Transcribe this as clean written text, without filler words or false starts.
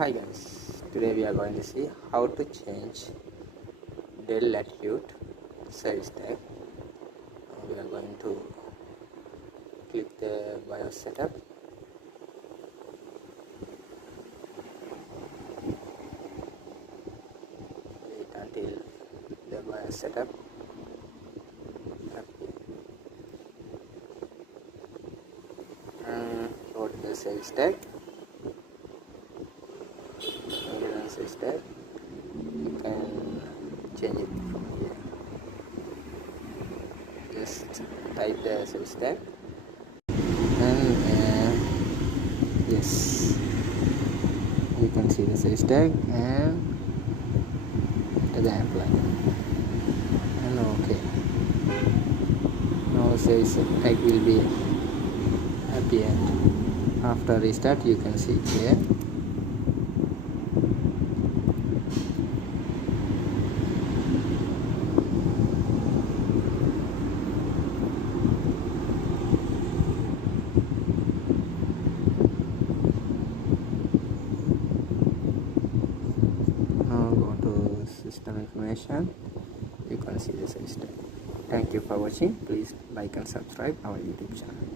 Hi guys, today we are going to see how to change Dell latitude service tag. We are going to click the BIOS setup. Wait until the BIOS setup. Go to the service tag. Service tag. You can change it from here. Just type the service tag and yes, you can see the service tag and the apply and okay. Now service tag will be appeared. After restart you can see it here. Now go to system information. You can see the system. Thank you for watching. Please like and subscribe our YouTube channel.